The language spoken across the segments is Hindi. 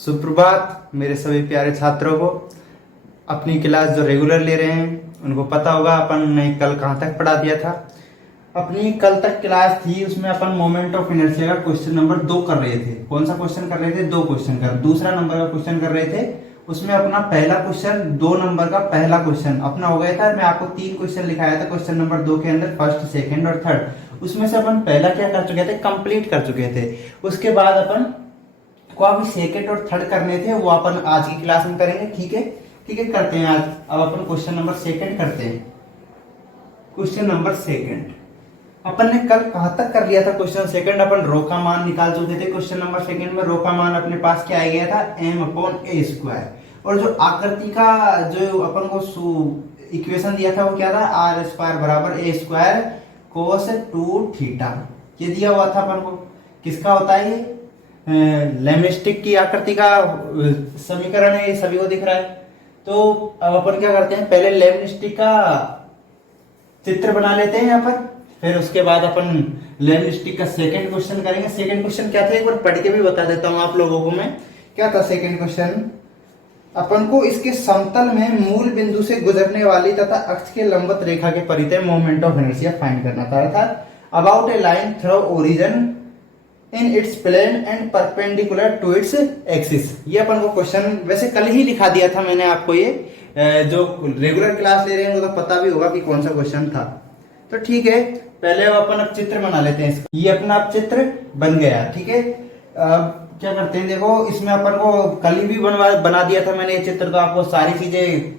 सुप्रभात मेरे सभी प्यारे छात्रों को। अपनी क्लास जो रेगुलर ले रहे हैं उनको पता होगा अपन ने कल कहाँ तक पढ़ा दिया था। अपनी कल तक क्लास थी उसमें अपन मोमेंट ऑफ इनर्शिया का क्वेश्चन नंबर 2 कर रहे थे। कौन सा क्वेश्चन कर रहे थे? 2 क्वेश्चन कर दूसरा नंबर का क्वेश्चन कर रहे थे। उसमें अपना पहला क्वेश्चन 2 नंबर का पहला क्वेश्चन अपना हो गया था। मैं आपको 3 क्वेश्चन लिखाया था क्वेश्चन नंबर 2 के अंदर, फर्स्ट, सेकंड और थर्ड। उसमें से अपन पहला क्या कर चुके थे? कंप्लीट कर चुके थे। उसके बाद अपन को अभी सेकंड और थर्ड करने थे, वो अपन आज की क्लास में करेंगे। ठीक है, ठीक है, करते हैं आज। अब अपन क्वेश्चन नंबर सेकंड करते हैं। क्वेश्चन नंबर सेकंड अपन ने कल कहां तक कर लिया था? क्वेश्चन सेकंड अपन रो का मान निकाल चुके थे। क्वेश्चन नंबर सेकंड में रो का मान अपने पास क्या आ गया था? m/a²। और जो आकृति का जो अपन को इक्वेशन दिया था वो क्या था? r² बराबर a² cos 2θ। ये दिया हुआ था अपन को। किसका होता है ये? लेमस्टिक की आकृति का समीकरण है, ये सभी को दिख रहा है। तो अब अपन क्या करते हैं, पहले लेमस्टिक का चित्र बना लेते हैं यहाँ पर, फिर उसके बाद अपन लेमस्टिक का सेकंड क्वेश्चन करेंगे। सेकंड क्वेश्चन क्या था एक बार पढ़ के भी बता देता हूँ आप लोगों को मैं। क्या था सेकंड क्वेश्चन? अपन को इसके समतल में मूल बिंदु से गुजरने वाली तथा अक्ष के लंबवत रेखा के परितः मोमेंट ऑफ इनर्शिया फाइंड करना था। अर्थात about a line through origin in its plane and perpendicular to its axis. ये अपन को क्वेश्चन वैसे कल ही लिखा दिया था मैंने आपको। ये जो रेगुलर क्लास ले रहे हैं वो तो पता भी होगा कि कौन सा क्वेश्चन था। तो ठीक है, पहले अपन अब चित्र बना लेते हैं इसका। ये अपना अब चित्र बन गया। ठीक है, अब क्या करते हैं, देखो इसमें अपन को कल ही भी बना दिया था मैंने ये चित्र, तो आपको सारी चीजें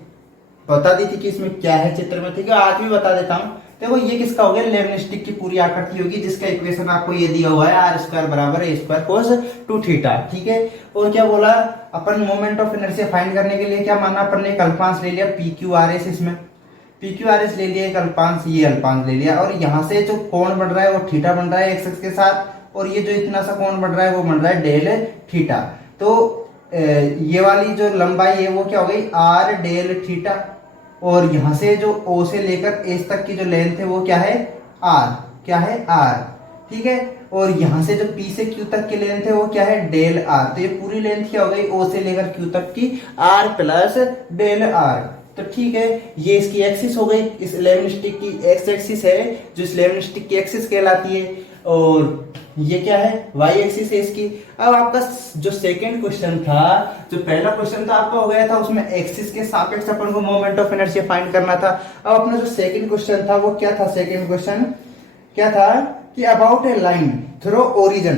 बता दी थी कि इसमें क्या है चित्र में। ठीक है, आज भी बता देता हूँ। देखो ये किसका हो गया? लेमस्टिक की पूरी आकृति होगी जिसका इक्वेशन आपको ये दिया हुआ है r² बराबर a² cos 2θ। ठीक है, और क्या बोला अपन? मोमेंट ऑफ इनर्शिया फाइंड करने के लिए क्या माना अपन ने? एक अल्पांश ले लिया PQRS। इसमें PQRS ले लिया, एक अल्पांश, ये अल्पांश ले लिया, और यहाँ से जो कोण बढ़ रहा है वो थीटा बन रहा है एक्स के साथ, और ये जो इतना सा कोण बढ़ रहा है वो बन रहा है डेल थीटा। तो ये वाली जो लंबाई है वो क्या हो गई? r del theta. और यहां से जो O से लेकर एस तक की जो लेंथ है वो क्या है? R। क्या है? R। ठीक है, और यहां से जो P से Q तक की लेंथ है वो क्या है? Del R। तो ये पूरी लेंथ क्या हो गई? O से लेकर Q तक की R प्लस डेल R। तो ठीक है, ये इसकी एक्सिस हो गई। इस लेमस्टिक की एक्स एक्सिस है जो इस लेमस्टिक की एक्सिस कहलाती है, और ये क्या है? वाई एक्सिस है इसकी। अब आपका जो सेकंड क्वेश्चन था, जो पहला क्वेश्चन था आपका हो गया था, उसमें एक्सिस के सापेक्ष अपन को मोमेंट ऑफ इनर्शिया फाइंड करना था। अब अपना जो सेकंड क्वेश्चन था वो क्या था? सेकंड क्वेश्चन क्या था कि about a line through origin,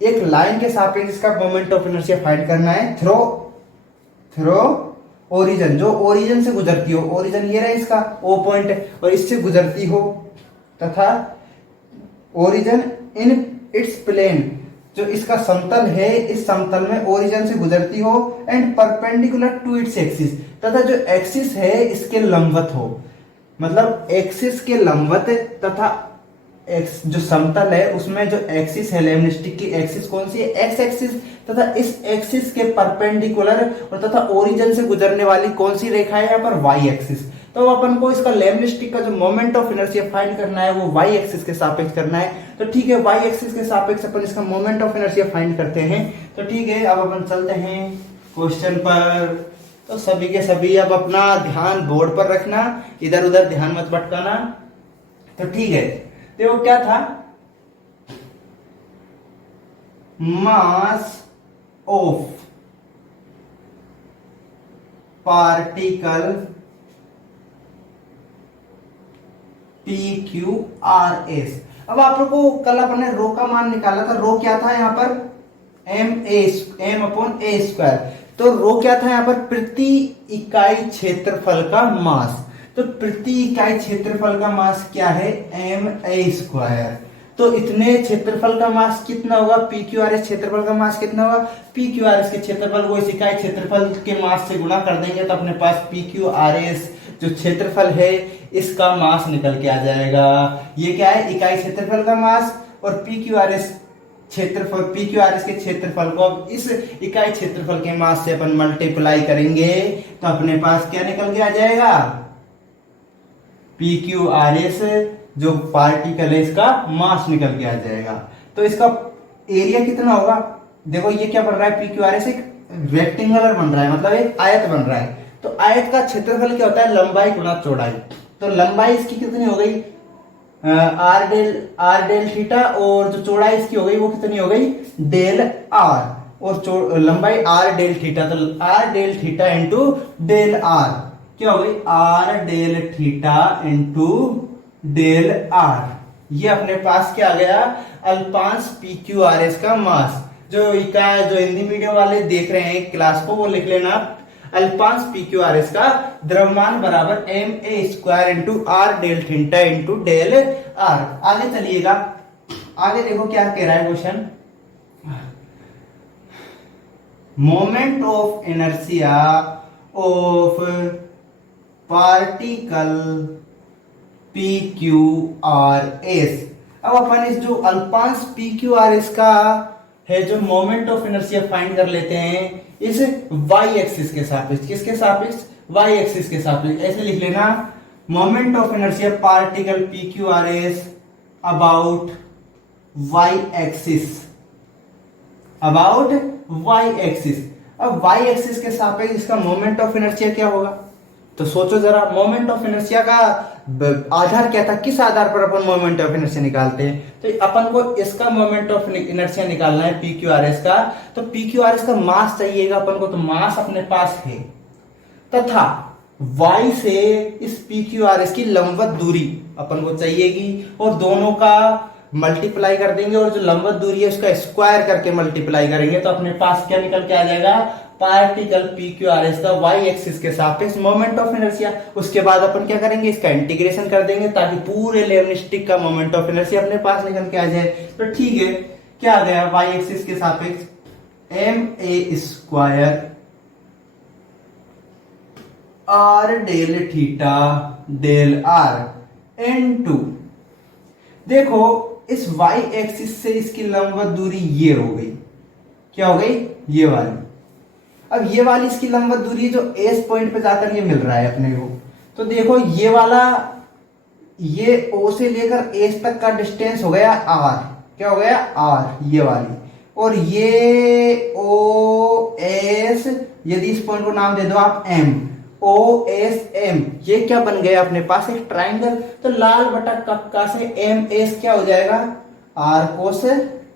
एक लाइन के सापेक्ष इसका मोमेंट ऑफ इनर्शिया फाइंड करना है। थ्रू ओरिजिन, जो ओरिजिन से गुजरती हो, ओरिजिन ये रहा इसका O पॉइंट, और इससे गुजरती हो, तथा ओरिजिन इन इट्स प्लेन, जो इसका समतल है इस समतल में ओरिजिन से गुजरती हो, and perpendicular to its axis, तथा जो एक्सिस है इसके लंबवत हो। मतलब एक्सिस के लंबवत तथा जो समतल है उसमें जो एक्सिस है, लेमस्टिक की एक्सिस कौन सी है? X axis. तथा इस एक्सिस के परपेंडिकुलर और तथा ओरिजिन से गुजरने वाली कौन सी रेखा है यहाँ पर? Y axis. तो अपन को इसका लेमस्टिक का जो मोमेंट ऑफ इनर्शिया फाइंड करना है वो वाई एक्सिस के सापेक्ष करना है। तो ठीक है, वाई एक्सिस के सापेक्ष अपन इसका मोमेंट ऑफ इनर्शिया फाइंड करते हैं। तो ठीक है, अब अपन चलते हैं क्वेश्चन पर। तो सभी के सभी अब अपना ध्यान बोर्ड पर रखना, इधर उधर ध्यान मत भटकाना। तो ठीक है, देखो क्या था? मास ऑफ पार्टिकल PQRS। अब आप लोग को कल अपन ने रो का मान निकाला था। रो क्या था यहाँ पर? m/a²। तो रो क्या था यहाँ पर? प्रति इकाई क्षेत्रफल का मास। तो प्रति इकाई क्षेत्रफल का मास क्या है? ma²। तो इतने क्षेत्रफल का मास कितना होगा? PQRS क्षेत्रफल का मास कितना होगा? PQRS के क्षेत्रफल को इस इकाई क्षेत्रफल के मास से गुणा कर देंगे तो अपने पास PQRS जो क्षेत्रफल है इसका मास निकल के आ जाएगा। ये क्या है? इकाई क्षेत्रफल का मास। और PQRS के क्षेत्रफल को अब इस इकाई क्षेत्रफल के मास से अपन मल्टीप्लाई करेंगे तो अपने पास क्या निकल के आ जाएगा? PQRS जो पार्टिकल है इसका मास निकल के आ जाएगा। तो इसका एरिया कितना होगा? देखो ये क्या बन रहा है, पी क्यू आर एस एक रेक्टेंगुलर बन रहा है, मतलब एक आयत बन रहा है। तो आयत का क्षेत्रफल क्या होता है, लंबाई गुणा चौड़ाई। तो लंबाई इसकी कितनी हो गई, आर डेल थीटा, और जो चौड़ाई इसकी हो गई वो कितनी हो गई, डेल आर, और लंबाई आर डेल थीटा, तो R del theta into del R क्या हो गई, R del theta into del R. ये अपने पास क्या आ गया, अल्पांश पी क्यू आर एस का मास। जो हिंदी मीडियम वाले देख रहे हैं क्लास को, वो लिख लेना, अल्पांश पी क्यू आर एस का द्रव्यमान बराबर M A square into R del theta into del R. आगे चलिएगा, आगे देखो क्या कह रहा है question, moment of inertia of particle P Q R S. अब अपन इस जो अल्पांश पी क्यू आर एस का है जो मोमेंट ऑफ इनर्शिया फाइंड कर लेते हैं इस वाई एक्सिस के सापेक्ष। किसके सापेक्ष, वाई एक्सिस के सापेक्ष। ऐसे लिख लेना, moment of inertia particle P Q R S about Y axis, about Y axis. अब वाई एक्सिस के सापेक्ष इसका मोमेंट ऑफ इनर्शिया क्या होगा, तो सोचो जरा, मोमेंट ऑफ इनर्शिया का आधार क्या था, किस आधार पर अपन मोमेंट ऑफ इनर्शिया निकालते हैं, तो अपन को इसका मोमेंट ऑफ इनर्शिया निकालना है पी क्यू आर एस का। तो पी क्यू आर एस का मास चाहिएगा अपन को, तो मास अपने पास है, तथा y से इस पी क्यू आर एस की लंबवत दूरी अपन को चाहिएगी, और दोनों का मल्टीप्लाई कर देंगे, और जो लंबवत दूरी है उसका स्क्वायर करके मल्टीप्लाई करेंगे, तो अपने पास क्या निकल के आ जाएगा, particle P Q R S का वाई एक्सिस के सापेक्ष मोमेंट ऑफ इनर्शिया। उसके बाद अपन क्या करेंगे, इसका इंटीग्रेशन कर देंगे ताकि पूरे लेमनिस्टिक का मोमेंट ऑफ इनर्शिया अपने पास निकल के आ जाए। तो ठीक है, क्या आ गया, वाई एक्सिस के सापेक्ष M A square R del theta del R into, देखो इस y एक्सिस से इसकी लंबवत दूरी ये हो गई, क्या हो गई, ये वाली। अब ये वाली इसकी लंबवत दूरी जो एस पॉइंट पे जाकर ये मिल रहा है अपने को, तो देखो ये वाला, ये O से लेकर एस तक का डिस्टेंस हो गया r, क्या हो गया r, ये वाली, और ये ओ एस, यदि इस पॉइंट को नाम दे दो आप m, ओ एस एम, ये क्या बन गया अपने पास, एक ट्राइंगल। तो लाल बटा कक्का से एम एस क्या हो जाएगा, आर कोस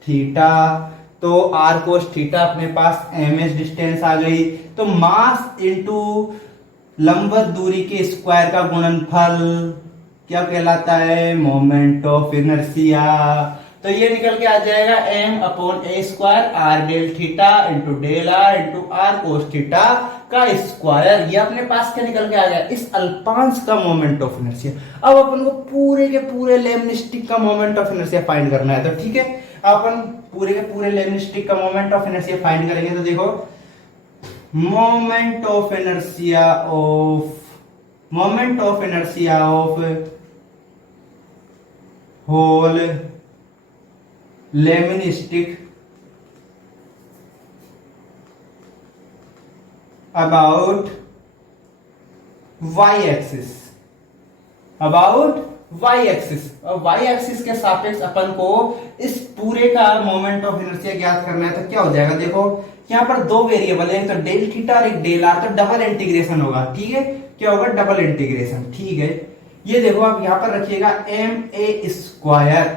थीटा, तो आर कोस थीटा अपने पास एम एस डिस्टेंस आ गई। तो मास इनटू लंबवत दूरी के स्क्वायर का गुणनफल क्या कहलाता है, मोमेंट ऑफ इनर्शिया। तो ये निकल के आ जाएगा m upon A square R del theta into del R into R cos theta का स्क्वायर। ये अपने पास क्या निकल के आ गया, इस अल्पांश का मोमेंट ऑफ इनर्शिया। अब अपन को पूरे के पूरे लेमनिस्टिक का मोमेंट ऑफ इनर्शिया फाइंड करना है। तो ठीक है, अपन पूरे के पूरे लेमनिस्टिक का मोमेंट ऑफ इनर्शिया फाइंड करेंगे। तो देखो, moment of inertia of whole lemniscate about y axis, about y axis. और y एक्सिस के सापेक्ष अपन को इस पूरे का मोमेंट ऑफ इनर्शिया ज्ञात करना है। तो क्या हो जाएगा, देखो यहाँ पर दो वेरिएबल है, तो डेल थीटा और एक डेल आर, तो डबल इंटीग्रेशन होगा। ठीक है, क्या होगा, डबल इंटीग्रेशन। ठीक है, ये देखो आप यहां पर रखिएगा एम ए स्क्वायर,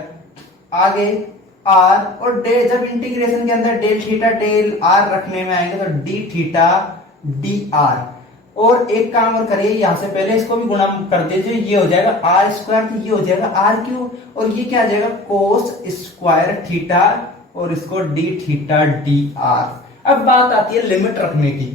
आगे आर, और जब इंटीग्रेशन के अंदर डेल थीटा डेल आर रखने में आएंगे तो डी थीटा डी आर। और एक काम और करिए, यहां से पहले इसको भी गुणा कर दीजिए, ये हो जाएगा आर स्क्वायर, तो ये हो जाएगा आर क्यू, और ये क्या आ जाएगा, कोस स्क्वायर थीटा, और इसको डी थीटा डी आर। अब बात आती है लिमिट रखने की।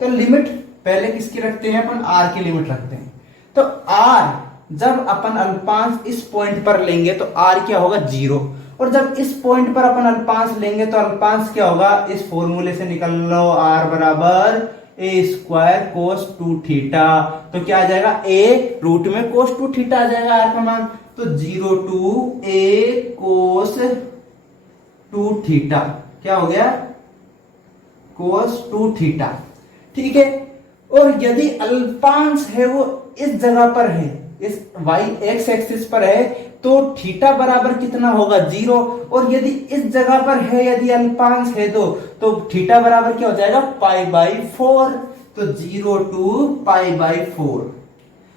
तो लिमिट पहले किसकी रखते हैं अपन, आर की लिमिट रखते हैं। तो आर जब अपन अल्पांश इस पॉइंट पर लेंगे तो आर क्या होगा, 0, और जब इस पॉइंट पर अपन अल्पांश लेंगे तो अल्पांश क्या होगा, इस फॉर्मूले से निकल लो, आर बराबर ए स्क्वायर कोस 2 थीटा। तो क्या आ जाएगा, ए रूट में कोस 2 थीटा आ जाएगा आर का मान। तो 0 टू ए कोस 2 थीटा क्या हो गया, कोस 2 थीटा। ठीक है, और यदि अल्पांश है वो इस जगह पर है, इस y एक्स एक्सिस पर है, तो थीटा बराबर कितना होगा 0। और यदि इस जगह पर है, यदि अल्पांश है तो थीटा बराबर क्या हो जाएगा π/4। तो 0 to π/4।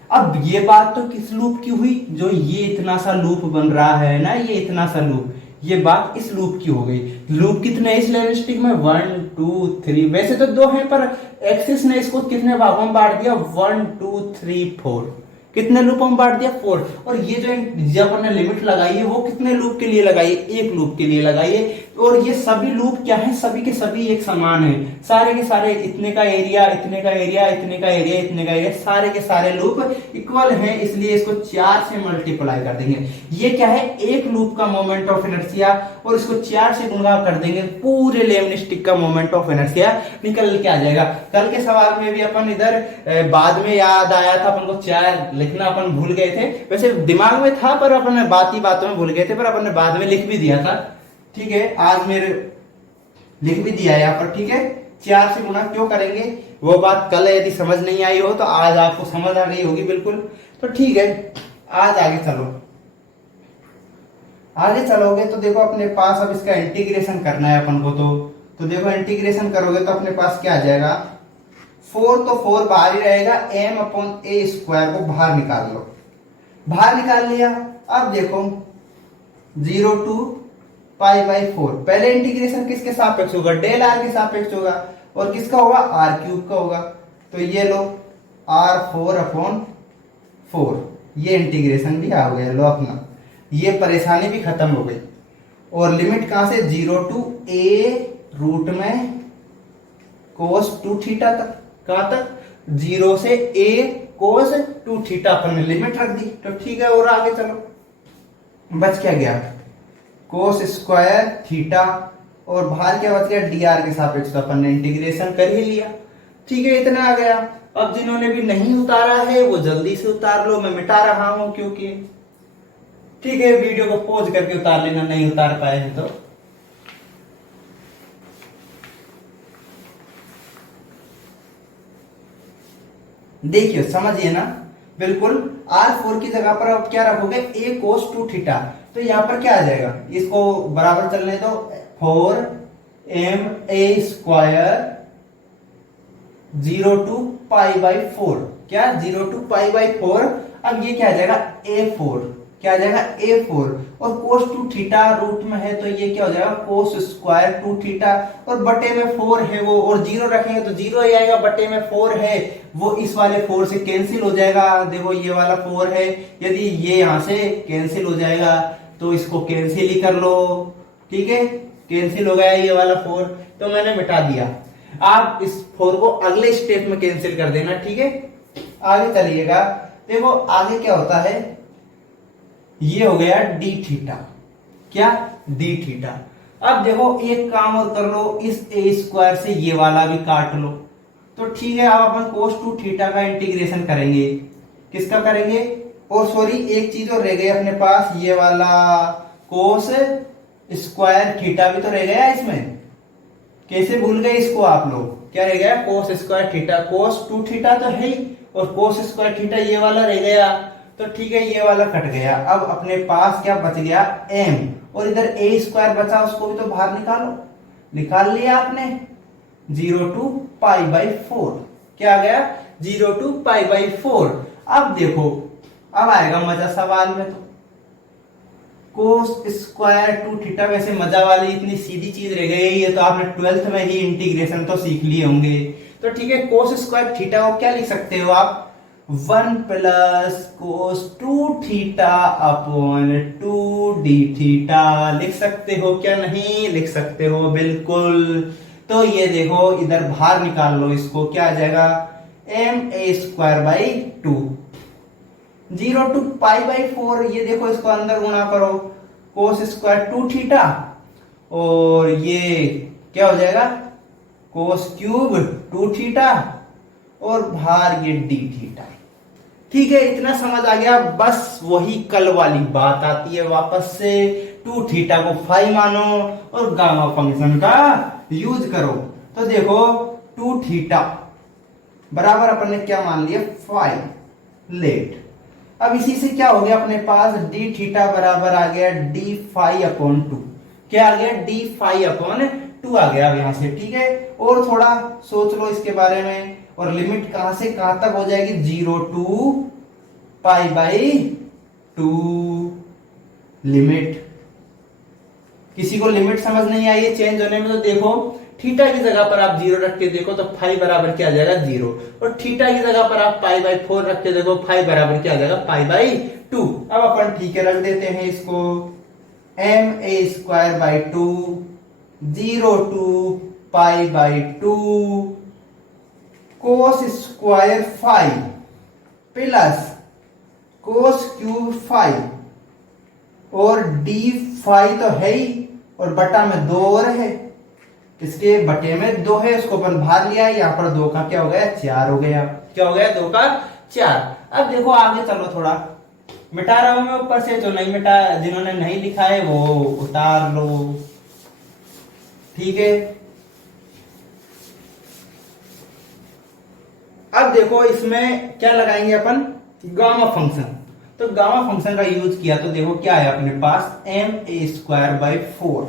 अब ये बात तो किस लूप की हुई, जो ये इतना सा लूप बन रहा है ना, ये इतना सा लूप, ये बात इस लूप की हो गई। लूप कितने हैं इस लेवल स्टिक में 1 2 3, वैसे तो 2 हैं पर एक्सिस ने इसको कितने भागों में बांट दिया 1 2 3 4। कितने लूपों में बांट दिया 4। और ये जब हमने लिमिट लगाई है वो कितने लूप के लिए लगाई है, एक लूप के लिए लगाई है। और ये सभी लूप क्या है, सभी के सभी एक समान है, सारे के सारे इतने का एरिया, इतने का एरिया, इतने का एरिया, इतने का एरिया, सारे के सारे लूप इक्वल हैं, इसलिए इसको 4 से मल्टीप्लाई कर देंगे। ये क्या है, एक लूप का मोमेंट ऑफ इनर्शिया, और इसको 4 से गुणा कर देंगे, पूरे लेमन स्टिक का मोमेंट ऑफ इनर्शिया निकल के आ जाएगा। कल के सवाल में भी अपन इधर बाद में याद आया था, अपन को 4 लिखना अपन भूल गए थे, वैसे दिमाग में था पर अपन बातों में भूल गए थे, पर अपन ने बाद में लिख भी दिया था। ठीक है, आज मेरे लिख भी दिया है यहाँ पर। ठीक है, 4 से गुणा क्यों करेंगे वो बात कल यदि समझ नहीं आई हो तो आज आपको समझ आ गई होगी बिल्कुल। तो ठीक है, आज आगे चलो। आगे चलोगे तो देखो अपने पास अब इसका इंटीग्रेशन करना है अपन को। तो देखो इंटीग्रेशन करोगे तो अपने पास क्या आ जाएगा 4, तो 4 बाहर ही रहेगा, m/a² को बाहर निकाल लो। बाहर निकाल लिया। अब देखो 0 to π/4, पहले इंटीग्रेशन किसके सापेक्ष होगा, डेल r के सापेक्ष होगा, और किसका होगा r³ का होगा। तो ये लो r4/4, ये इंटीग्रेशन भी आ गया, लो अपना, ये परेशानी भी खत्म हो गई। और लिमिट कहां से 0 to a√में cos 2θ तक, कहां तक 0 से a cos 2θ अपन ने लिमिट रख दी। तो ठीक है, और आगे चलो, बच क्या गया cos² θ, और बाहर क्या बच गया dr के सापेक्ष, तो अपन ने इंटीग्रेशन कर ही लिया। ठीक है, इतना आ गया। अब जिन्होंने भी नहीं उतारा है वो जल्दी से उतार लो, मैं मिटा रहा हूं क्योंकि। ठीक है, वीडियो को पॉज करके उतार लेना, नहीं उतार पाए हैं तो। देखिए समझिए ना बिल्कुल, r4 की जगह पर अब क्या रखोगे a cos 2θ, तो यहां पर क्या आ जाएगा, इसको बराबर चलने दो, 4ma² 0 to π/4, क्या 0 to π/4। अब ये क्या आ जाएगा a4, क्या आ जाएगा a4, और cos 2θ रूट में है तो ये क्या हो जाएगा cos² 2θ, और बटे में 4 है वो, और 0 रखेंगे तो 0 ही आएगा, बटे में 4 है वो इस वाले 4 से कैंसिल हो जाएगा। देखो ये वाला 4 है, यदि ये यहां से कैंसिल हो जाएगा तो इसको कैंसिल ही कर लो। ठीक है, कैंसिल हो गया ये वाला 4, तो मैंने मिटा दिया। आप इस 4 को अगले स्टेप में कैंसिल कर देना। ठीक है, आगे चलिएगा। देखो आगे क्या होता है, ये हो गया dθ, क्या dθ। अब देखो एक काम और कर लो, इस a² से ये वाला भी काट लो। तो ठीक है, अब अपन cos 2θ का इंटीग्रेशन करेंगे, किसका करेंगे, और सॉरी एक चीज और रह गई अपने पास, ये वाला cos² θ भी तो रह गया इसमें, कैसे भूल गए इसको आप लोग, क्या रह गया cos² θ, cos 2θ तो है ही, और cos² θ ये वाला रह गया। तो ठीक है, ये वाला कट गया। अब अपने पास क्या बच गया m, और इधर a² बचा, उसको भी तो बाहर निकालो, निकाल लिया आपने 0 to π/4, क्या आ गया 0 to π/4। अब देखो अब आएगा मजा सवाल में, तो cos² 2θ, वैसे मजा वाली इतनी सीधी चीज रह गई, ये तो आपने 12th में ही इंटीग्रेशन तो सीख लिए होंगे। तो ठीक है, cos² θ को क्या लिख सकते हो आप 1 + cos 2θ अपॉन 2dθ लिख सकते हो, क्या नहीं लिख सकते हो, बिल्कुल। तो ये देखो इधर बाहर निकाल लो इसको, क्या आ जाएगा ma²/2, 0 to π/4, ये देखो इसको अंदर गुणा करो, cos² 2θ, और ये क्या हो जाएगा cos³ 2θ, और बाहर ये dθ। ठीक है, इतना समझ आ गया। बस वही कल वाली बात आती है वापस से, 2θ को फाई मानो और गामा फंक्शन का यूज करो। तो देखो 2θ बराबर अपन ने क्या मान लिया 5 लेट, अब इसी से क्या हो गया अपने पास, डी थीटा बराबर आ गया डी फाई अपॉन टू। क्या आ गया, डी फाई अपॉन टू आ गया अब यहां से, ठीक है। और थोड़ा सोच लो इसके बारे में, और लिमिट कहां से कहां तक हो जाएगी, 0 टू पाई बाई 2 लिमिट। किसी को लिमिट समझ नहीं आई है चेंज होने में, तो देखो थीटा की जगह पर आप 0 रख के देखो तो फाई बराबर क्या आ जाएगा 0, और थीटा की जगह पर आप पाई बाई 4 रख के देखो फाई बराबर क्या आ जाएगा पाई बाई 2। अब अपन ठीक है रख देते हैं इसको, M A square by 2 0 to pi by 2 cos square phi plus cos cube phi, और डी फाई तो है ही, और बटा में 2 और है, इसके बटे में 2 है, उसको अपन बाहर लिया, यहाँ पर 2 का क्या हो गया 4 हो गया। क्या हो गया 2 का 4। अब देखो आगे चलो, थोड़ा मिटा रहा हूं मैं ऊपर से, जो नहीं मिटा, जिन्होंने नहीं लिखा है वो उतार लो, ठीक है। अब देखो इसमें क्या लगाएंगे अपन, गामा फंक्शन। तो गामा फंक्शन का यूज किया तो देखो क्या है अपने पास, एम ए स्क्वायर बाई 4।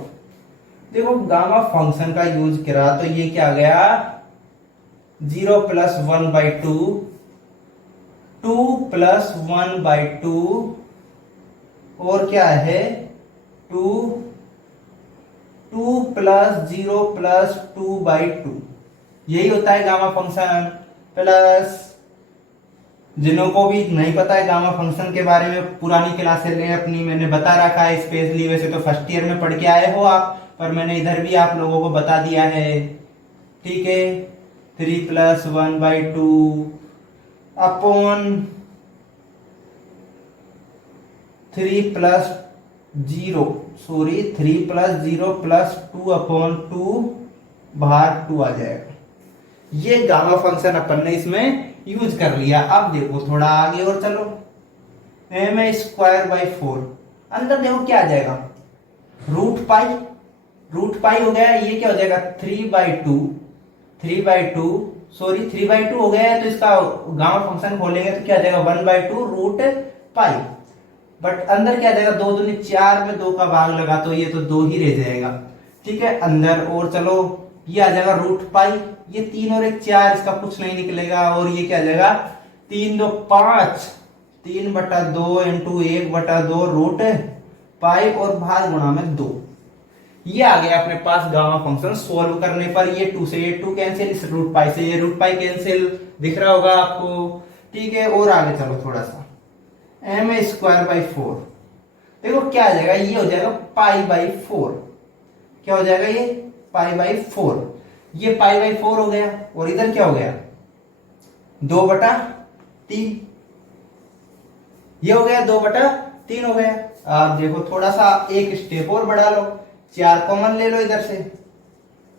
देखो गामा फंक्शन का यूज करा तो ये क्या आ गया, 0 प्लस 1 बाई 2 2 प्लस 1 बाई 2, और क्या है 2 2 प्लस 0 प्लस 2 बाई 2, यही होता है गामा फंक्शन। प्लस जिन्हों को भी नहीं पता है गामा फंक्शन के बारे में, पुरानी क्लासें लें अपनी, मैंने बता रखा है स्पेशली, वैसे तो फर्स्ट ईयर में पढ़ के आए हो आप, पर मैंने इधर भी आप लोगों को बता दिया है, ठीक है। 3 plus 1 by 2 upon 3 plus 0 plus 2 upon 2 बाहर 2 आ जाएगा। ये गामा फंक्शन अपन ने इसमें यूज कर लिया। अब देखो थोड़ा आगे और चलो, एम ए स्क्वायर बाई 4, अंदर देखो क्या आ जाएगा, रूट पाई हो गया, ये क्या हो जाएगा 3 बाई 2 हो गया है, तो इसका गामा फंक्शन खोलेंगे तो क्या आ जाएगा 1 बाई 2 रूट पाई, बट अंदर क्या आ जाएगा 2 दूनी 4 में 2 का भाग लगा तो ये तो 2 ही रह जाएगा, ठीक है अंदर। और चलो ये आ जाएगा रूट पाई, ये 3 और 1 4, इसका कुछ नहीं निकलेगा, और ये क्या आ जाएगा 3 2 5 3 बटा 2 इंटू 1 बटा 2 रूट पाई, और भाग गुणा में 2। ये आ गया अपने पास गामा फंक्शन। सोल्व करने पर ये 2 से ये 2 कैंसिल, इस रूट पाई से ये रूट पाई कैंसिल, दिख रहा होगा आपको, ठीक है। और आगे चलो थोड़ा सा, एम ए स्क्वायर बाई 4, देखो क्या आ जाएगा, ये हो जाएगा पाई बाई 4, क्या हो जाएगा ये पाई बाई 4, ये पाई बाई 4 हो गया, और इधर क्या हो गया 2 बटा 3, ये हो गया 2 बटा 3 हो गया। आप देखो थोड़ा सा एक स्टेप और बढ़ा लो, 4 कॉमन ले लो इधर से,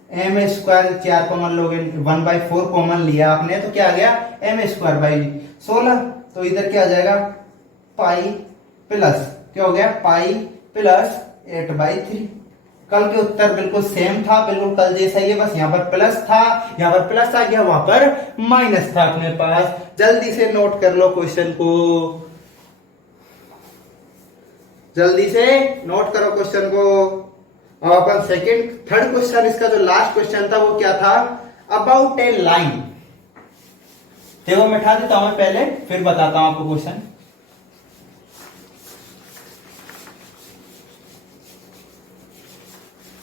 एम ए स्क्वायर 4 कॉमन लोगे, 1 बाई 4 कॉमन लिया आपने तो क्या आ गया एम ए स्क्वायर बाई 16, तो इधर क्या आ जाएगा पाई प्लस क्या हो गया पाई प्लस 8 बाई 3। कल के उत्तर बिल्कुल सेम था, बिल्कुल कल जैसा ही है, बस यहाँ पर प्लस था, यहाँ पर प्लस आ गया, वहां पर माइनस था अपने पास। जल्दी से नोट कर लो क्वेश्चन को, जल्दी से नोट करो क्वेश्चन को। अब अपन थर्ड क्वेश्चन, इसका जो लास्ट क्वेश्चन था वो क्या था, अबाउट ए लाइन। देखो मैं उठा देता हूं पहले, फिर बताता हूं आपको क्वेश्चन।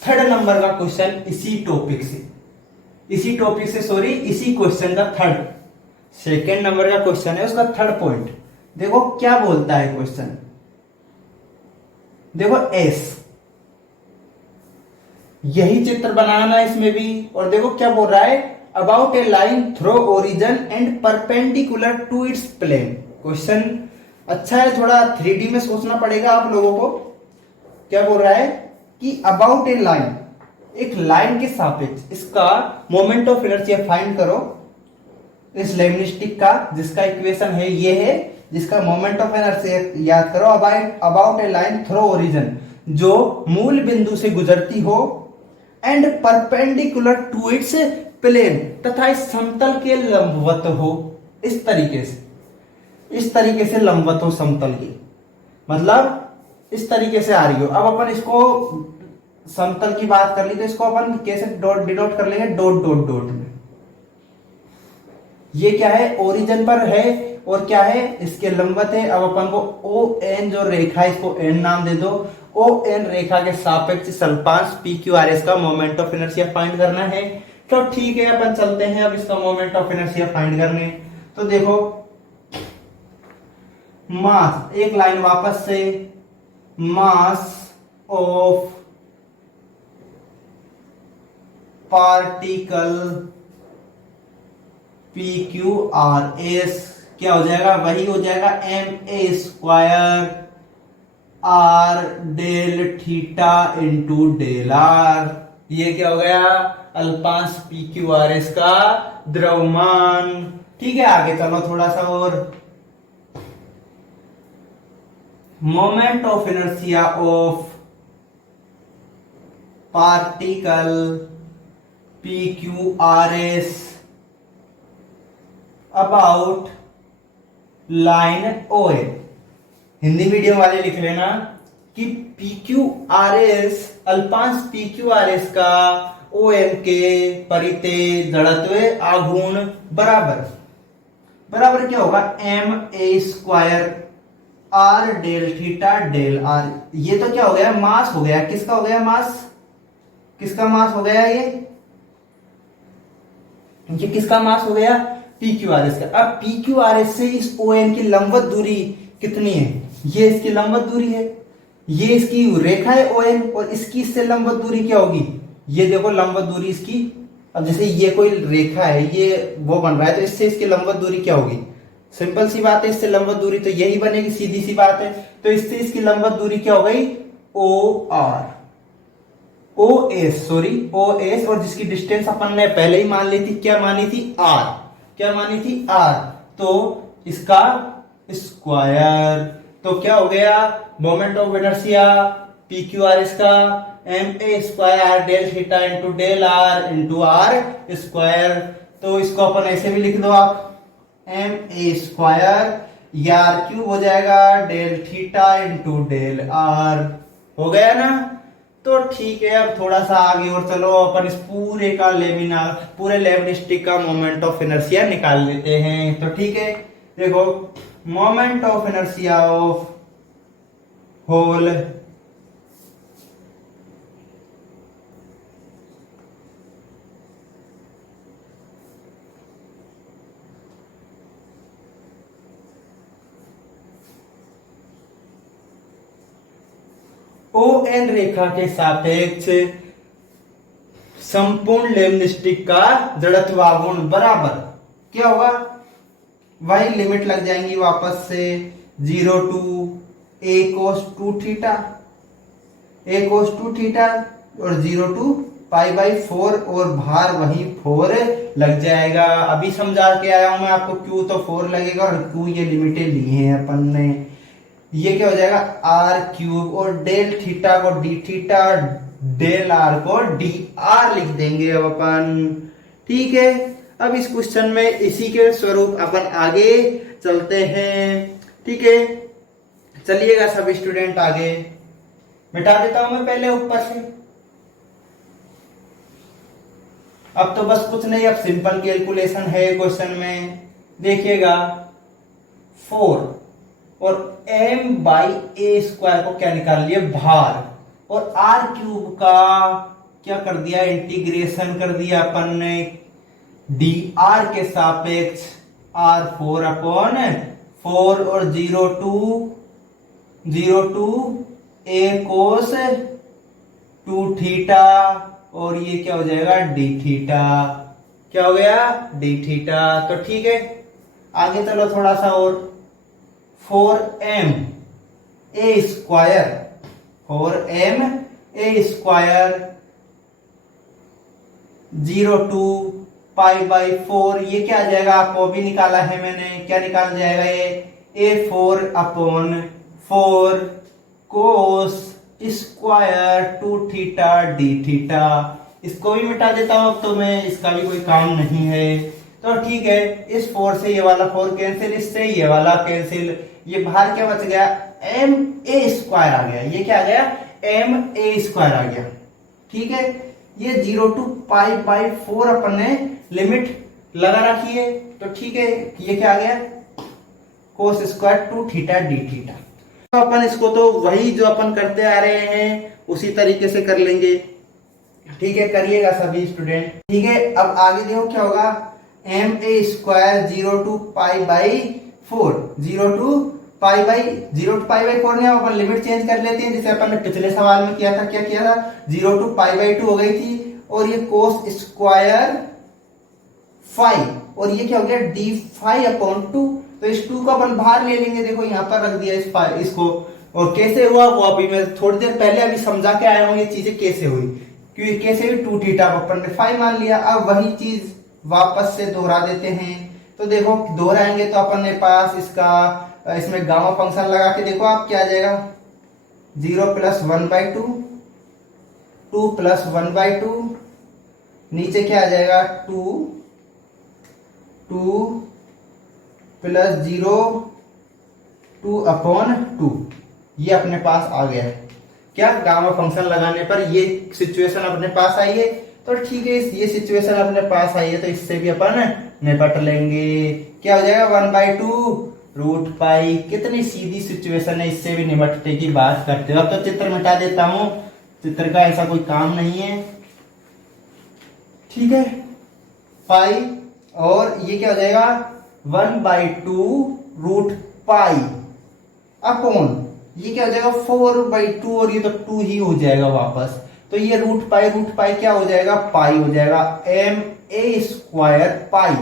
थर्ड नंबर का क्वेश्चन इसी टॉपिक से सॉरी इसी क्वेश्चन का थर्ड, सेकेंड नंबर का क्वेश्चन है, उसका थर्ड पॉइंट। देखो क्या बोलता है क्वेश्चन, देखो एस, यही चित्र बनाना है इसमें भी, और देखो क्या बोल रहा है, about a line through origin and perpendicular to its plane. Question अच्छा है, थोड़ा 3D में सोचना पड़ेगा आप लोगों को। क्या बोल रहा है कि अबाउट ए लाइन, एक लाइन के सापेक्ष इसका मोमेंट ऑफ इनर्शिया फाइंड करो, इस लेमनिस्टिक का जिसका इक्वेशन है ये है, जिसका मोमेंट ऑफ इनर्शिया याद करो, about a line through origin, जो मूल बिंदु से गुजरती हो, and perpendicular to its plane, तथा इस समतल के लंबवत हो। इस तरीके से इस तरीके से लंबवत हो समतल की, मतलब इस तरीके से आ रही हो। अब अपन इसको समतल की बात कर ली तो इसको अपन कैसे डॉट डिनोट कर लेंगे, डॉट डॉट डॉट में। ये क्या है, ओरिजिन पर है और क्या है, इसके लंबवत है। अब अपन को ओ एन जो रेखा है इसको एन नाम दे दो। ओ एन रेखा के सापेक्ष अल्पांश पी क्यू आर एस का मोमेंट ऑफ इनर्शिया फाइंड करना है। तो ठीक है, अपन चलते हैं अब इसका मोमेंट ऑफ इनर्शिया फाइंड करने। तो देखो मास, एक लाइन वापस से, mass of particle P Q R S क्या हो जाएगा, वही हो जाएगा M A square R del theta into del R. ये क्या हो गया, अल्पांश पी क्यू आर एस का द्रव्यमान। ठीक है, आगे चलो थोड़ा सा और। Moment of inertia of particle P Q R S about line O A. Hindi medium वाले लिख लेना कि पी क्यू आर एस अल्पांश पी क्यू आर एस का ओ एम के परिते जड़त्व आघूर्ण बराबर बराबर क्या होगा, M A square R del theta del R. ये तो क्या हो गया, मास हो गया। किसका हो गया मास, किसका मास हो गया, ये किसका मास हो गया, पी क्यू आर एस का। अब पी क्यू आर एस से इस ओ एन की लंबवत दूरी कितनी है, ये इसकी लंबवत दूरी है, ये इसकी रेखा है ओ एन, और इसकी इससे लंबवत दूरी क्या होगी, ये देखो लंबवत दूरी इसकी। अब जैसे ये कोई रेखा है, ये वो बन रहा है, तो इससे इसकी लंबवत दूरी क्या होगी, सिंपल सी बात है, इससे लंबवत दूरी तो यही बनेगी, सीधी सी बात है। तो इससे इसकी लंबवत दूरी क्या हो गई, O R, O S, sorry O S, और जिसकी डिस्टेंस अपन ने पहले ही मान ली थी, क्या मानी थी, आर, क्या मानी थी, आर। तो इसका स्क्वायर, तो क्या हो गया, moment of inertia P Q R S का M A square del theta into del R into R square. तो इसको अपन ऐसे भी लिख दो आप, एम ए स्क्वायर, या आर क्यूब हो जाएगा del theta into del R. हो गया ना। तो ठीक है, अब थोड़ा सा आगे और चलो, अपन इस पूरे का लेमिनार, पूरे लेमनिस्टिक का मोमेंट ऑफ इनर्शिया निकाल लेते हैं। तो ठीक है, देखो moment of inertia of whole O N रेखा के सापेक्ष संपूर्ण लेमनिस्टिक का जड़त्व आघूर्ण बराबर क्या होगा, वही लिमिट लग जाएंगी वापस से, 0 to A cos 2 theta, A cos 2 theta, और 0 टू पाई बाई 4, और भार वही 4 लग जाएगा। अभी समझा के आया हूं मैं आपको, क्यू तो 4 लगेगा, और क्यू ये लिमिटें ली हैं अपन ने। ये क्या हो जाएगा, आर क्यूब, और डेल थीटा को डी थीटा, डेल आर को डी आर लिख देंगे अब अपन। ठीक है, अब इस क्वेश्चन में इसी के स्वरूप अपन आगे चलते हैं। ठीक है, चलिएगा सब स्टूडेंट आगे। मिटा देता हूं मैं पहले ऊपर से। अब तो बस कुछ नहीं, अब सिंपल कैलकुलेशन है क्वेश्चन में। देखिएगा 4 और m बाई ए स्क्वायर को क्या निकाल लिया, भार, और आर क्यूब का क्या कर दिया, इंटीग्रेशन कर दिया अपन ने डी आर के सापेक्ष आर 4 अपॉन 4, और 0 टू ए कोस 2 थीटा, और ये क्या हो जाएगा, डी थीटा। क्या हो गया, डी थीटा। तो ठीक है, आगे चलो थोड़ा सा और। 4m A square, 4m A square 0 to pi by 4, ये क्या आ जाएगा, आपको भी निकाला है मैंने, क्या निकाल जाएगा ये, a4 upon 4 cos square 2 theta D theta. इसको भी मिटा देता हूं अब तो मैं, इसका भी कोई काम नहीं है। तो ठीक है, इस 4 से ये वाला 4 कैंसिल, इससे ये वाला कैंसिल, ये बाहर क्या बच गया, एम ए स्क्वायर आ गया। ये क्या आ गया, एम ए स्क्वायर आ गया। ठीक है, ये 0 to पाई बाई 4 अपन ने लिमिट लगा रखी है। तो ठीक है, ये क्या आ गया, cos square 2 theta D theta. तो अपन इसको तो वही जो अपन करते आ रहे हैं उसी तरीके से कर लेंगे। ठीक है, करिएगा सभी स्टूडेंट। ठीक है, अब आगे देखो क्या होगा, M A square 0 to pi by 4, 0 to pi by 4 ने अपन लिमिट चेंज कर लेते हैं, जैसे अपन ने पिछले सवाल में किया था। क्या किया था, 0 to पाई बाई 2 हो गई थी, और ये कोस स्क्वायर 5, और ये क्या हो गया, डी 5 अपॉन 2। तो इस 2 को अपन बाहर ले लेंगे। देखो यहाँ पर रख दिया इसको, और कैसे हुआ वो अभी मैं थोड़ी देर पहले अभी समझा के आया हूँ ये चीजें कैसे हुई, क्योंकि कैसे हुई 2 थीटा अपन ने 5 मान लिया। अब वही चीज वापस से दोहरा देते हैं। तो देखो दोहराएंगे तो अपन ने पास इसमें गामा फंक्शन लगा के देखो आप क्या आ जाएगा, 0 प्लस 1/2, 2 प्लस 1/2, नीचे क्या आ जाएगा 2 प्लस 0 2 अपॉन 2। ये अपने पास आ गया है। क्या, गामा फंक्शन लगाने पर ये सिचुएशन अपने पास आई है। तो ठीक है, ये सिचुएशन अपने पास आई है, तो इससे भी अपन निपट लेंगे। क्या हो जाएगा, 1/2 रूट पाई। कितनी सीधी सिचुएशन है, इससे भी निपटने की बात करते हो। अब तो चित्र मिटा देता हूं, चित्र का ऐसा कोई काम नहीं है। ठीक है, पाई, और ये क्या हो जाएगा 1/2 रूट पाई अपॉन, ये क्या हो जाएगा 4/2, और ये तो 2 ही हो जाएगा वापस। तो ये रूट पाई क्या हो जाएगा, पाई हो जाएगा, M A square pi,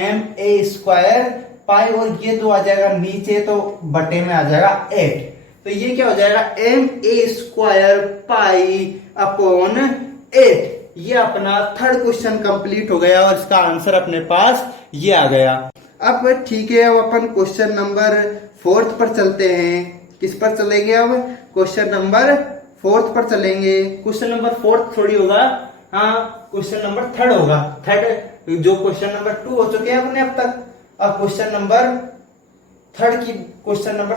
M A square pi, और ये 2 आ जाएगा नीचे, तो बटे में आ जाएगा 8। तो ये क्या हो जाएगा, M A square pi upon 8। ये अपना थर्ड क्वेश्चन कंप्लीट हो गया, और इसका आंसर अपने पास ये आ गया। अब ठीक है, अब अपन क्वेश्चन नंबर 4 पर चलते हैं। किस पर चलेंगे, अब क्वेश्चन नंबर 4 पर चलेंगे। क्वेश्चन नंबर 4 थोड़ी होगा, हाँ क्वेश्चन नंबर 3 होगा। थर्ड, जो क्वेश्चन नंबर 2 हो चुके हैं अपने अब तक, अब क्वेश्चन नंबर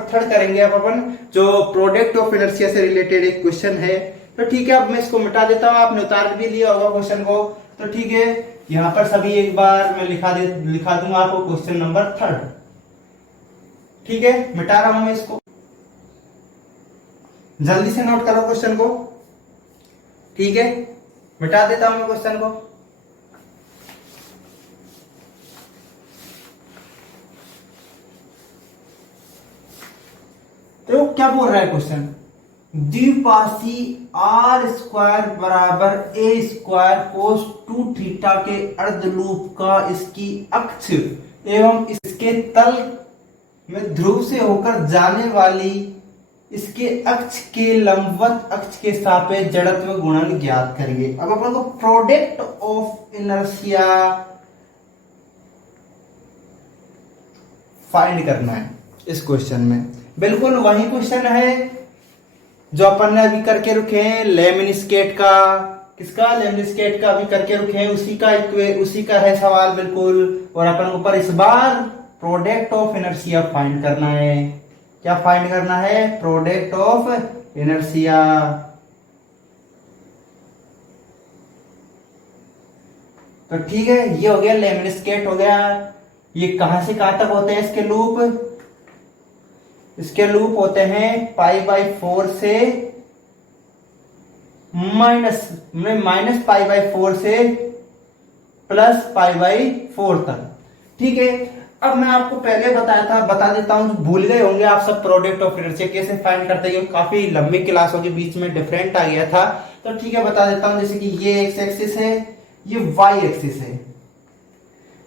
3 करेंगे अब अपन, जो प्रोडक्ट ऑफ इनर्शिया से रिलेटेड एक क्वेश्चन है। तो ठीक है, अब मैं इसको मिटा देता हूँ, आपने उतार भी लिया होगा क्वेश्चन को। तो ठीक है, यहाँ पर सभी एक बार मैं लिखा दूंगा आपको क्वेश्चन नंबर 3। ठीक है, मिटा रहा हूं मैं इसको, जल्दी से नोट करो क्वेश्चन को। ठीक है, मिटा देता हूं मैं क्वेश्चन को। तो क्या बोल रहा है क्वेश्चन, द्विपाशी आर स्क्वायर बराबर ए स्क्वायर कोस 2 थीटा के अर्धलूप का इसकी अक्ष एवं इसके तल में ध्रुव से होकर जाने वाली इसके अक्ष के लंबवत अक्ष के सापेक्ष जड़त्व गुणन ज्ञात करिए। अब अपन को प्रोडक्ट ऑफ इनर्शिया फाइंड करना है इस क्वेश्चन में। बिल्कुल वही क्वेश्चन है जो अपन ने अभी करके रुके हैं लेमनिस्केट का। किसका, लेमनिस्केट का अभी करके रुके हैं, उसी का है सवाल बिल्कुल। और अपन ऊपर इस बार प्रोडक्ट ऑफ इनर्शिया फाइंड करना है। क्या फाइंड करना है, प्रोडक्ट ऑफ इनर्शिया। तो ठीक है, ये हो गया लेमनिस्केट हो गया। ये कहां से कहां तक होते हैं इसके लूप, इसके लूप होते हैं π/4 से माइनस π/4 से प्लस π/4 तक। ठीक है, अब मैं आपको पहले बता देता हूं, भूल गए होंगे आप सब प्रोडक्ट ऑफ इनर्शिया कैसे फाइंड करते हैं, काफी लंबी क्लासों के बीच में डिफरेंट आ गया था। तो ठीक है, बता देता हूं। जैसे कि ये एक्स एक्सिस है, ये वाई एक्सिस है,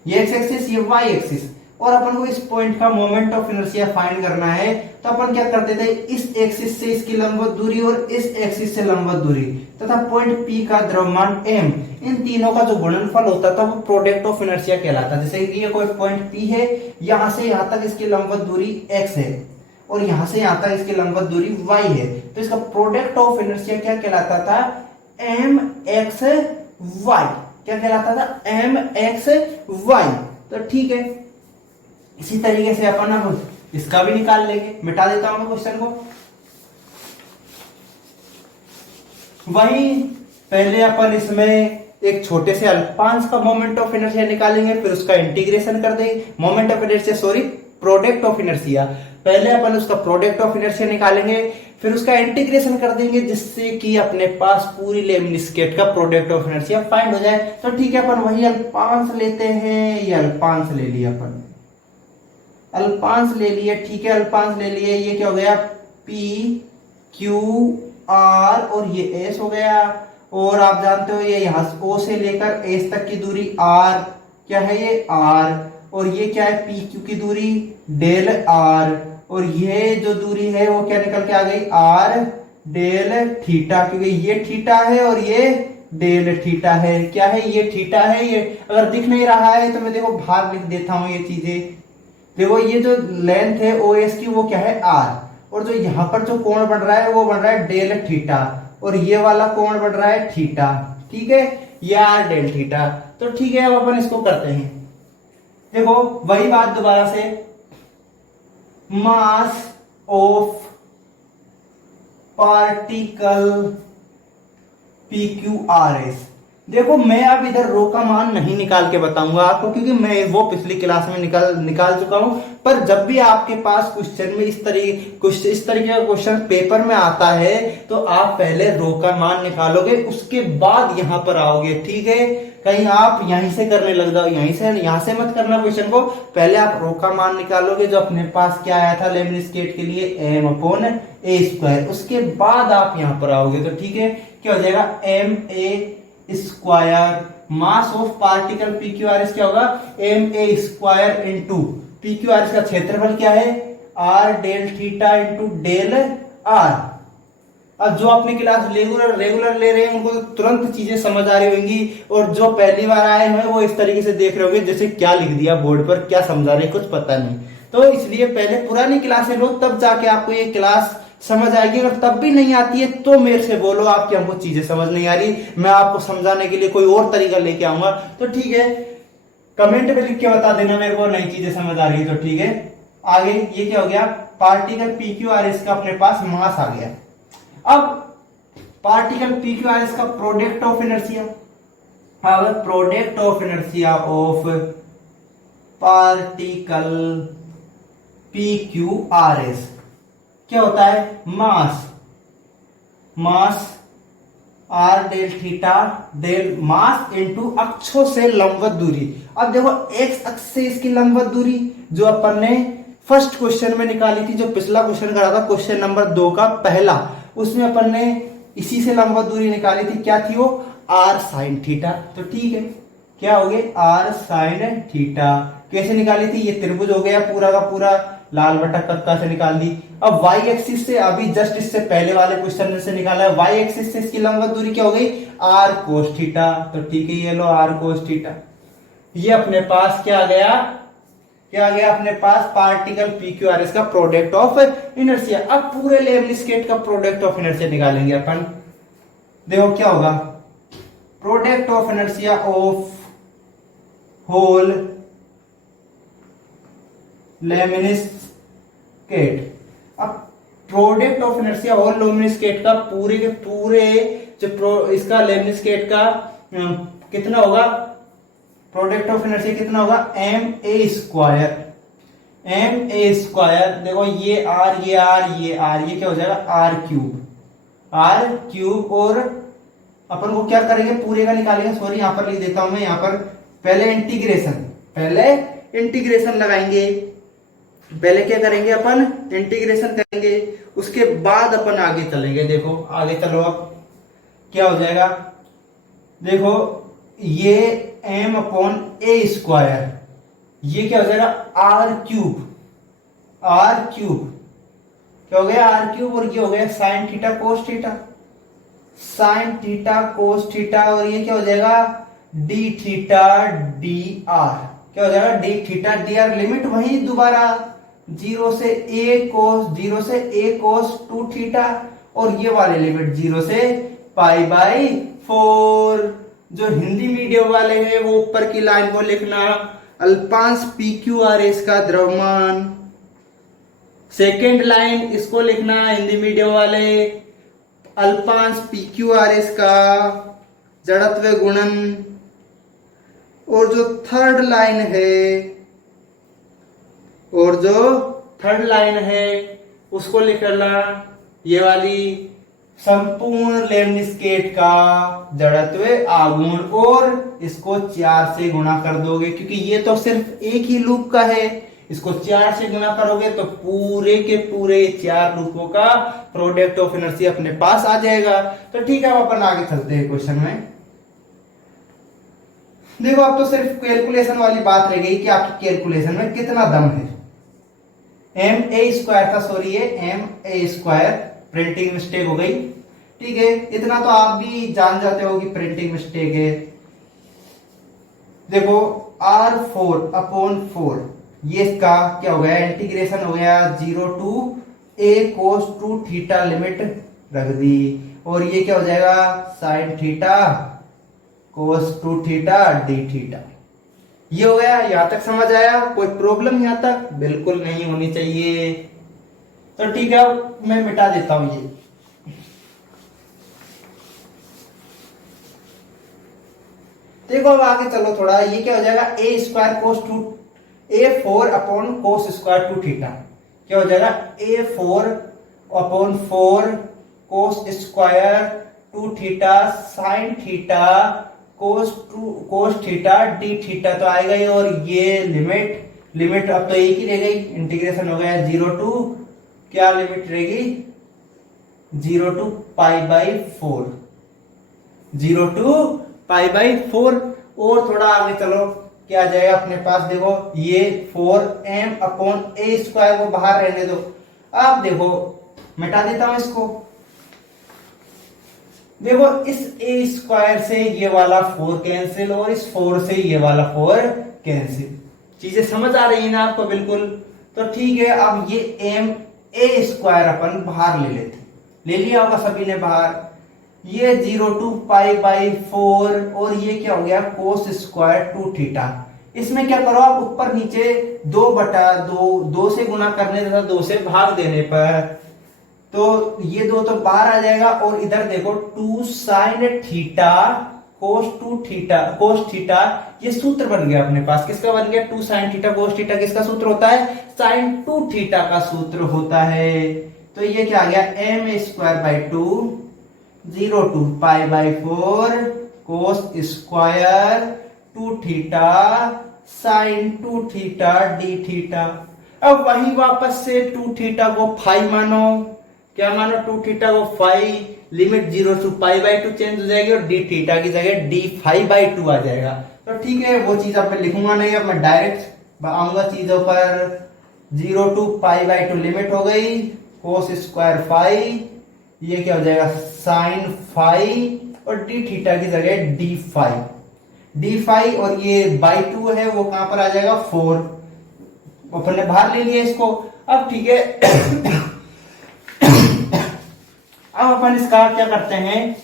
ये एक्स एक्सिस, ये वाई एक्सिस, और अपन को इस पॉइंट का मोमेंट ऑफ इनर्शिया फाइंड करना है। तो अपन क्या करते थे, इस एक्सिस से इसकी लंबवत दूरी और इस एक्सिस से लंबवत दूरी तथा पॉइंट P का द्रव्यमान m, इन तीनों का जो गुणनफल होता था वो प्रोडक्ट ऑफ इनर्शिया कहलाता। जैसे कि ये कोई पॉइंट P है, यहां से यहां तक इसकी लंबवत दूरी x है और यहां से यहां तक इसकी लंबवत दूरी y है। तो इसका प्रोडक्ट ऑफ इनर्शिया क्या कहलाता था, mxy। क्या कहलाता था, एम एक्स वाई। तो ठीक है, इसी तरीके से अपन अब इसका भी निकाल लेंगे। मिटा देता हूं मैं क्वेश्चन को। वही पहले अपन इसमें एक छोटे से अल्पांश का मोमेंट ऑफ इनर्शिया निकालेंगे, फिर उसका इंटीग्रेशन कर देंगे। Moment of inertia sorry product of inertia, पहले अपन उसका प्रोडक्ट ऑफ इनर्शिया निकालेंगे, फिर उसका इंटीग्रेशन कर देंगे, जिससे कि अपने पास पूरी लेमनिस्केट का प्रोडक्ट ऑफ इनर्शिया फाइंड हो जाए। तो ठीक है, अपन वही अल्पांश लेते हैं। ये अल्पांश ले लिया अपन, अल्पांश ले लिए। ठीक है, अल्पांश ले लिए। ये क्या हो गया, पी क्यू आर और ये एस हो गया। और आप जानते हो ये यहां ओ से लेकर एस तक की दूरी आर, क्या है ये आर। और ये क्या है, पी क्यू की दूरी डेल आर। और ये जो दूरी है वो क्या निकल के आ गई, आर डेल थीटा, क्योंकि ये थीटा है और ये डेल थीटा है। क्या है, ये थीटा है। ये अगर दिख नहीं रहा है तो मैं देखो बाहर लिख देता हूं ये चीजें। देखो ये जो लेंथ है ओ एस की वो क्या है आर, और जो यहां पर जो कोण बन रहा है वो बन रहा है डेल थीटा, और ये वाला कोण बन रहा है थीटा। ठीक है, ये आर डेल थीटा। तो ठीक है, अब अपन इसको करते हैं। देखो वही बात दोबारा से, mass of particle P Q R S. देखो मैं अब इधर रो का मान नहीं निकाल के बताऊंगा आपको, क्योंकि मैं वो पिछली क्लास में निकाल चुका हूं। पर जब भी आपके पास क्वेश्चन में इस तरीके का क्वेश्चन पेपर में आता है, तो आप पहले रो का मान निकालोगे, उसके बाद यहां पर आओगे। ठीक है, कहीं आप यहीं से करने लग जाओ, यहां से मत करना क्वेश्चन को। पहले आप रो का मान निकालोगे, जो अपने पास क्या आया था लेमनिस्केट के लिए, एम अपॉन ए स्क्वायर। उसके बाद आप यहां पर आओगे। तो ठीक है, क्या हो जाएगा, M A square mass of particle P Q R S क्या होगा, M A square into P Q R S का क्षेत्रफल क्या है, R del theta into del R. अब जो अपनी क्लास रेगुलर ले रहे हैं उनको तो तुरंत चीजें समझ आ रही होंगी, और जो पहली बार आए हैं वो इस तरीके से देख रहे होंगे जैसे क्या लिख दिया बोर्ड पर, क्या समझा रहे कुछ पता नहीं। तो इसलिए पहले पुरानी क्लासें लो, तब जाके आपको ये क्लास समझ आएगी। अगर तब भी नहीं आती है तो मेरे से बोलो आपकी हमको चीजें समझ नहीं आ रही, मैं आपको समझाने के लिए कोई और तरीका लेके आऊंगा। तो ठीक है, कमेंट में लिख के बता देना मेरे को नई चीजें समझ आ रही है। तो ठीक है, आगे ये क्या हो गया, particle P Q R S का अपने पास मास आ गया। अब particle P Q R S का प्रोडक्ट ऑफ इनर्शिया, अब product of inertia of particle P Q R S क्या होता है, mass R del theta del mass into अक्षों से लंबवत दूरी। अब देखो एक्स अक्ष से इसकी लंबवत दूरी जो अपन ने फर्स्ट क्वेश्चन में निकाली थी, जो पिछला क्वेश्चन करा था क्वेश्चन नंबर 2 का पहला, उसमें अपन ने इसी से लंबवत दूरी निकाली थी। क्या थी वो, आर साइन थीटा। तो ठीक है, क्या हो गया, आर साइन थीटा। कैसे निकाली थी, ये त्रिभुज हो गया पूरा का पूरा, लाल बटा कक्का से निकाल दी। अब वाई एक्सिस से अभी जस्ट इससे पहले वाले क्वेश्चन से निकाला है, वाई एक्सिस से इसकी लंबवत दूरी क्या हो गई, आर कोस थीटा। तो ठीक है, ये लो आर कोस थीटा। ये अपने पास क्या आ गया, क्या आ गया अपने पास, particle P Q R S का प्रोडक्ट ऑफ इनर्शिया। अब पूरे लेमनिस्केट का प्रोडक्ट ऑफ इनर्शिया निकालेंगे अपन। देखो क्या होगा, product of inertia of whole lemniscate. अब प्रोडक्ट ऑफ इनर्शिया और लेमनिस्केट का पूरे के पूरे जो इसका लेमनिस्केट का कितना होगा, प्रोडक्ट ऑफ इनर्शिया कितना होगा, M A square. M A square, देखो ये आर ये आर ये आर, ये क्या हो जाएगा, आर क्यूब। आर क्यूब, और अपन को क्या करेंगे, पूरे का निकालेंगे। सॉरी यहां पर लिख देता हूं मैं, यहां पर पहले इंटीग्रेशन लगाएंगे। पहले क्या करेंगे अपन, इंटीग्रेशन करेंगे, उसके बाद अपन आगे चलेंगे। देखो आगे चलो, अब क्या हो जाएगा, देखो ये एम अपॉन ए स्क्वायर, ये क्या हो जाएगा, आर क्यूब। क्या हो गया, आर क्यूब, और ये हो गया sine theta cos theta, sine theta cos theta, और ये क्या हो जाएगा, डी थीटा डी आर। क्या हो जाएगा, D theta D R. Limit वही दोबारा 0 से a cos 2 थीटा, और ये वाले लिमिट 0 से पाई बाई 4। जो हिंदी मीडियम वाले हैं वो ऊपर की लाइन को लिखना, अल्पांश PQRS का द्रव्यमान। सेकेंड लाइन इसको लिखना हिंदी मीडियम वाले, अल्पांश PQRS का जड़त्व गुणन। और जो थर्ड लाइन है उसको लिखना ये वाली, संपूर्ण लेमनिस्केट का जड़त्व आघूर्ण। और इसको 4 से गुणा कर दोगे, क्योंकि ये तो सिर्फ एक ही लूप का है, इसको 4 से गुणा करोगे तो पूरे के पूरे 4 लूपों का प्रोडक्ट ऑफ इनर्शिया अपने पास आ जाएगा। तो ठीक है, अब अपन आगे चलते हैं क्वेश्चन में। देखो अब तो सिर्फ कैलकुलेशन वाली बात रह गई कि आपकी कैलकुलेशन में कितना दम है। MA² था, सॉरी ये MA², प्रिंटिंग मिस्टेक हो गई। ठीक है, इतना तो आप भी जान जाते हो कि प्रिंटिंग मिस्टेक है। देखो R4/4 ये इसका क्या हो गया, इंटीग्रेशन हो गया 0 to a cos 2 theta, limit रख दी। और ये क्या हो जाएगा, sin theta cos 2 theta d theta. ये हो गया, यहां तक समझ आया? कोई प्रॉब्लम यहां तक? बिल्कुल नहीं होनी चाहिए। तो ठीक है, मैं मिटा देता हूं ये। देखो अब आगे चलो थोड़ा, ये क्या हो जाएगा, A4/4 2 थीटा क्या हो जाएगा, A4/4 cos square 2 theta sin theta cos theta d theta तो आएगा ही। और ये लिमिट अब तो एक ही रह गई, इंटीग्रेशन हो गया 0 to, क्या लिमिट रहेगी, 0 to π/4, 0 to π/4। और थोड़ा आगे चलो, क्या आ जाएगा अपने पास, देखो ये 4m/a² को बाहर रहने दो। अब देखो मिटा देता हूं इसको। देखो इस a² से ये वाला 4 कैंसिल, और इस 4 से ये वाला 4 कैंसिल। चीजें समझ आ रही है ना आपको? बिल्कुल। तो ठीक है, अब ये MA² अपन बाहर ले लिया होगा सभी ने बाहर। ये 0 to π/4 और ये क्या हो गया, cos स्क्वायर 2 थीटा। इसमें क्या करो आप, ऊपर नीचे 2/2 से गुणा करने तथा 2 से भाग देने पर तो ये 2 तो बाहर आ जाएगा। और इधर देखो 2 sin थीटा cos थीटा, ये सूत्र बन गया अपने पास। किसका बन गया, 2 sin थीटा cos थीटा किसका सूत्र होता है, sin 2 थीटा का सूत्र होता है। तो ये क्या आ गया, m²/2 0 to π/4 cos square 2 theta sin 2 theta d theta. अब वही वापस से 2 थीटा को फाई मानो, क्या मानो, 2 थीटा को फाई, लिमिट 0 to π/2 चेंज हो जाएगी और d थीटा की जगह d⁵/2 आ जाएगा। तो ठीक है, वो चीज अब मैं लिखूंगा नहीं, अब मैं डायरेक्ट आऊंगा चीजों पर। 0 to π/2 लिमिट हो गई, cos स्क्वायर फाई, ये क्या हो जाएगा sin फाई, और d थीटा की जगह d⁵, और ये /2 है वो कहां पर आ जाएगा, 4, अपन ने बाहर ले लिया इसको। अब ठीक है अब अपन इसका क्या करते हैं,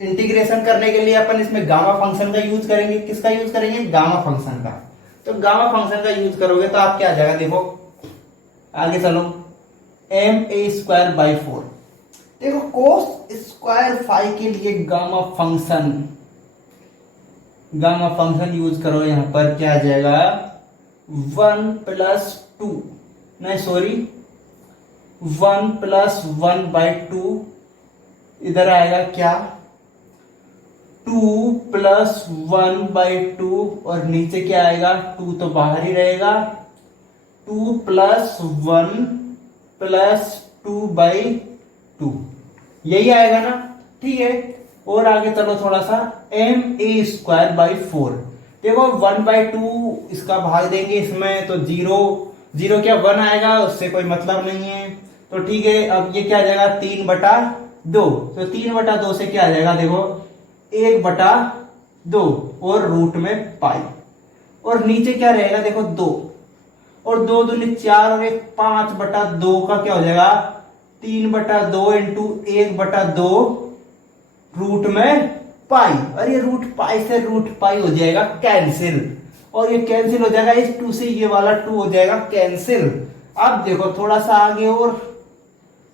इंटीग्रेशन करने के लिए अपन इसमें गामा फंक्शन का यूज करेंगे। किसका यूज करेंगे, गामा फंक्शन का। तो गामा फंक्शन का यूज करोगे तो आप क्या आ जाएगा, देखो आगे चलो, MA²/4। देखो cos स्क्वायर फाई के लिए गामा फंक्शन यूज करो। यहां पर क्या आ जाएगा, 1+2, नहीं सॉरी 1+1/2, इधर आएगा क्या, 2+1/2, और नीचे क्या आएगा, 2 तो बाहर ही रहेगा, 2+1+2/2, यही आएगा ना। ठीक है, और आगे चलो थोड़ा सा, MA²/4। देखो 1/2 इसका भाग देंगे इसमें तो 0 क्या 1 आएगा, उससे कोई मतलब नहीं है। तो ठीक है, अब ये क्या आ जाएगा, 3/2। तो 3/2 से क्या आ जाएगा, देखो 1/2 और रूट में पाई, और नीचे क्या रहेगा, देखो 2, और 2 दूनी 4 और 1 5/2 का क्या हो जाएगा, 3/2 इंटू 1/2 रूट में पाई, और ये रूट पाई से रूट पाई हो जाएगा कैंसिल, और ये कैंसिल हो जाएगा, इस 2 से ये वाला 2 हो जाएगा कैंसिल। अब देखो थोड़ा सा आगे और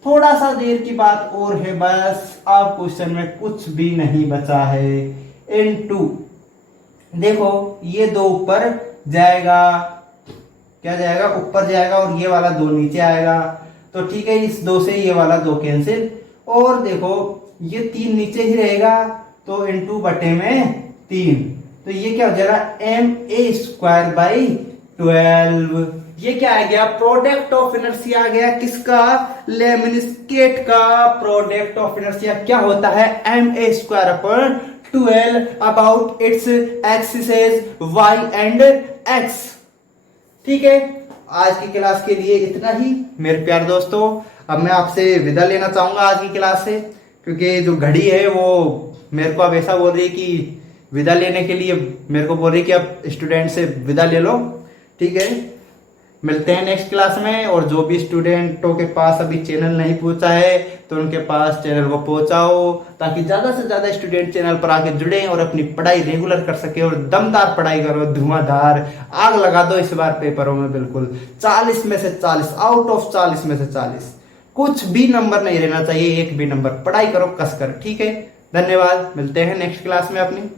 थोड़ा सा देर की बात और है बस, अब क्वेश्चन में कुछ भी नहीं बचा है। इनटू देखो ये 2 ऊपर जाएगा, क्या जाएगा, ऊपर जाएगा, और ये वाला 2 नीचे आएगा, तो ठीक है, इस 2 से ये वाला 2 कैंसिल, और देखो ये 3 नीचे ही रहेगा, तो इनटू बटे में 3, तो ये क्या हो जाएगा ma² बाई 12। ये क्या आ गया, प्रोडक्ट ऑफ इनर्शिया आ गया, किसका, लेमनिस्केट का प्रोडक्ट ऑफ इनर्शिया क्या होता है, ma² upon 12 about it's axes y and x। ठीक है, आज की क्लास के लिए इतना ही मेरे प्यारे दोस्तों। अब मैं आपसे विदा लेना चाहूंगा आज की क्लास से, क्योंकि जो घड़ी है वो मेरे को अब ऐसा बोल रही है कि विदा लेने के लिए मेरे को बोल रही है कि अब स्टूडेंट से विदा ले लो। ठीक है, मिलते हैं नेक्स्ट क्लास में, और जो भी स्टूडेंटों के पास अभी चैनल नहीं पहुंचा है तो उनके पास चैनल को पहुंचाओ, ताकि ज्यादा से ज्यादा स्टूडेंट चैनल पर आके जुड़े और अपनी पढ़ाई रेगुलर कर सके, और दमदार पढ़ाई करो, धुआंधार आग लगा दो इस बार पेपरों में, बिल्कुल 40 में से 40, आउट ऑफ 40 में से 40, कुछ भी नंबर नहीं रहना चाहिए, एक भी नंबर, पढ़ाई करो कसकर। ठीक है, धन्यवाद, मिलते हैं नेक्स्ट क्लास में अपनी।